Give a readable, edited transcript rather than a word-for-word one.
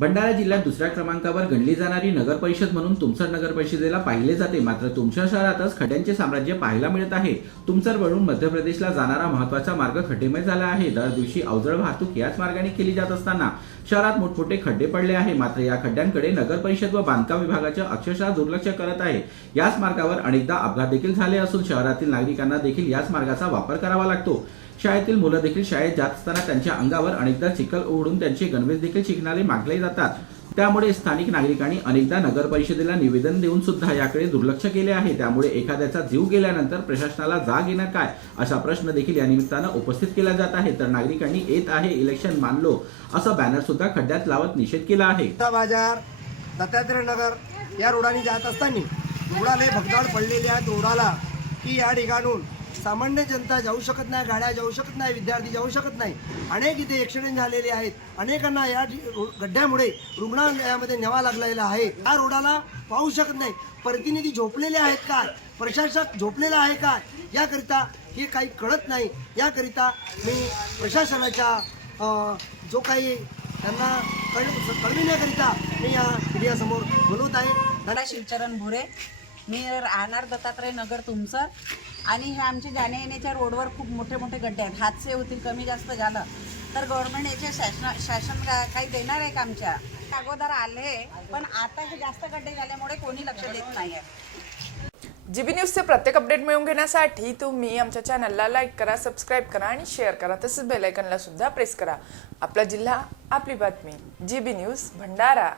भंडारा जिल्ह्यात दुसऱ्या क्रमांकावर गणली जाणारी नगर परिषद म्हणून तुमसर नगर परिषदेला पाहिले जाते। मात्र तुमच्या शहरातच खड्ड्यांचे साम्राज्य पाहायला मिळत आहे। तुमसरवरून मध्य प्रदेशला जाणारा महत्त्वाचा मार्ग खड्डेमय झाला आहे। दर दिवशी अवजड वाहतूक याच मार्गाने केली जात असताना शहरात मोठमोठे खड्डे पडले आहे। मात्र या खड्ड्यांकडे नगर परिषद व बांधकाम विभागाचे अक्षरशः दुर्लक्ष करत आहे। याच मार्गावर अनेकदा अपघात देखील झाले असून शहरातील नागरिकांना देखील याच मार्गाचा वापर करावा लागतो। शाळेतील मुलं देखील शाळेत जात असताना त्यांच्या अंगावर अनेकदा चिखल उडून त्यांचे गणवेश देखील चिखलाने मागले जातात। त्यामुळे स्थानिक नागरिकांनी अनेकदा नगर परिषदेला निवेदन देऊन सुद्धा याकडे दुर्लक्ष केले आहे। त्यामुळे एखाद्याचा जीव गेल्यानंतर प्रशासनाला जाग येणार काय असा प्रश्न देखील या निमित्तानं उपस्थित केला जात आहे। तर नागरिकांनी येत आहे इलेक्शन मानलो असं बॅनर सुद्धा खड्ड्यात लावत निषेध केला आहे। बाजार दत्तात्रय नगर या रोडाने जात असताना रोडाला भगदाड पडलेले आहेत रोडाला की या ठिकाणून सामान्य जनता जाऊ शकत नाही, गाड्या जाऊ शकत नाही, विद्यार्थी जाऊ शकत नाही। अनेक इथे ॲक्सिडेंट झालेले आहेत। अनेकांना या गड्ड्यामुळे रुग्णालयामध्ये न्यावा लागलेला आहे। या रोडाला पाहू शकत नाही। प्रतिनिधी झोपलेले आहेत का, प्रशासक झोपलेला आहे का, याकरिता हे काही कळत नाही। याकरिता मी प्रशासनाच्या जो काही त्यांना कळविण्याकरिता मी या मीडियासमोर बोलवत आहे। शिवचरण भुरे, मी राहणार दत्तात्रय नगर तुमसर आणि हे आमचे जाण्या येण्याच्या रोडवर खूप मोठे मोठे गड्डे आहेत। हादसे होतील कमी जास्त झालं तर गव्हर्नमेंट याचे शासन काही देणार आहे का? आमच्या अगोदर आले पण आता हे जास्त गड्डे झाल्यामुळे कोणी लक्ष देत नाही आहे। जीबी न्यूजचे प्रत्येक अपडेट मिळवून घेण्यासाठी तुम्ही आमच्या चॅनलला लाईक करा, सबस्क्राईब करा आणि शेअर करा। तसेच बेल आयकॉनला सुद्धा प्रेस करा। आपला जिल्हा, आपली बातमी, जीबी न्यूज भंडारा।